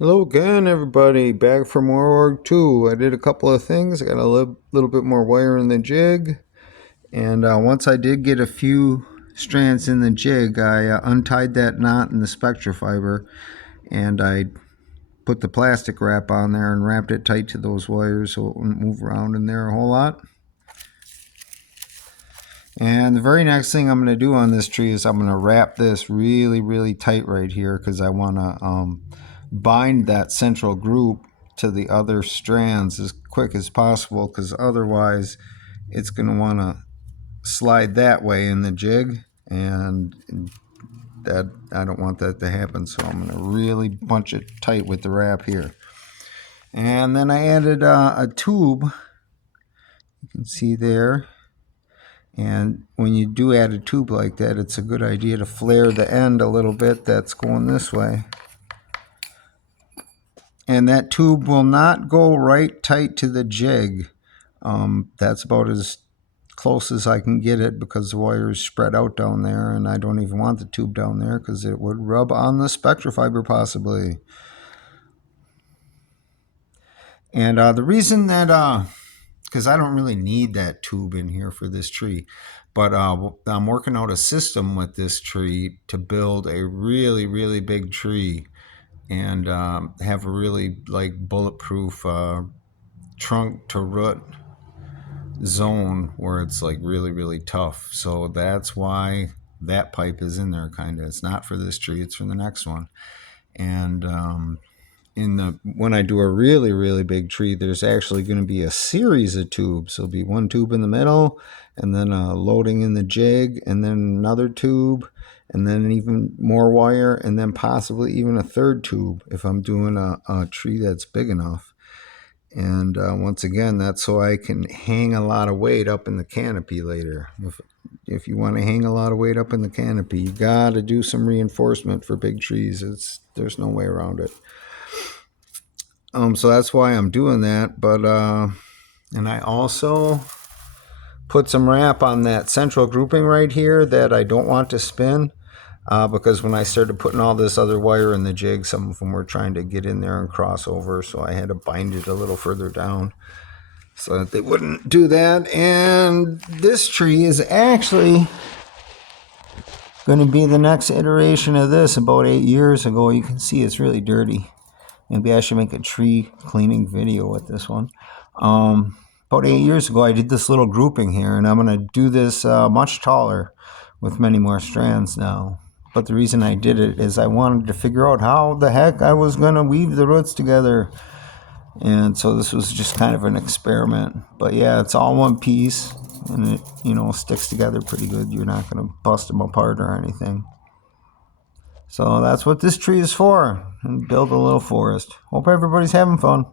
Hello again, everybody. Back for mororg2. I did a couple of things. I got a little bit more wire in the jig. And once I did get a few strands in the jig, I untied that knot in the spectra fiber. And I put the plastic wrap on there and wrapped it tight to those wires so it wouldn't move around in there a whole lot. And the very next thing I'm going to do on this tree is I'm going to wrap this really tight right here because I want to bind that central group to the other strands as quick as possible, because otherwise it's going to want to slide that way in the jig, and that I don't want that to happen, so I'm going to really bunch it tight with the wrap here. And then I added a tube, you can see there. And when you do add a tube like that, it's a good idea to flare the end a little bit that's going this way. And that tube will not go right tight to the jig. That's about as close as I can get it because the wire is spread out down there, and I don't even want the tube down there because it would rub on the spectra fiber possibly. And the reason that, because I don't really need that tube in here for this tree, but I'm working out a system with this tree to build a really big tree and have a really bulletproof trunk to root zone where it's really tough. So that's why that pipe is in there, kind of. It's not for this tree, it's for the next one. And when I do a really big tree, there's actually going to be a series of tubes. There'll be one tube in the middle, and then loading in the jig, and then another tube, and then even more wire, and then possibly even a third tube if I'm doing a tree that's big enough. And once again, that's so I can hang a lot of weight up in the canopy later. If you want to hang a lot of weight up in the canopy, you got to do some reinforcement for big trees. There's no way around it. So that's why I'm doing that. But and I also put some wrap on that central grouping right here that I don't want to spin, because when I started putting all this other wire in the jig, some of them were trying to get in there and cross over, so I had to bind it a little further down so that they wouldn't do that. And this tree is actually going to be the next iteration of this. About 8 years ago, you can see it's really dirty. Maybe I should make a tree cleaning video with this one. About 8 years ago, I did this little grouping here, and I'm going to do this much taller with many more strands now. But the reason I did it is I wanted to figure out how the heck I was going to weave the roots together. And so this was just kind of an experiment. But yeah, it's all one piece, and it, sticks together pretty good. You're not going to bust them apart or anything. So that's what this tree is for, and build a little forest. Hope everybody's having fun.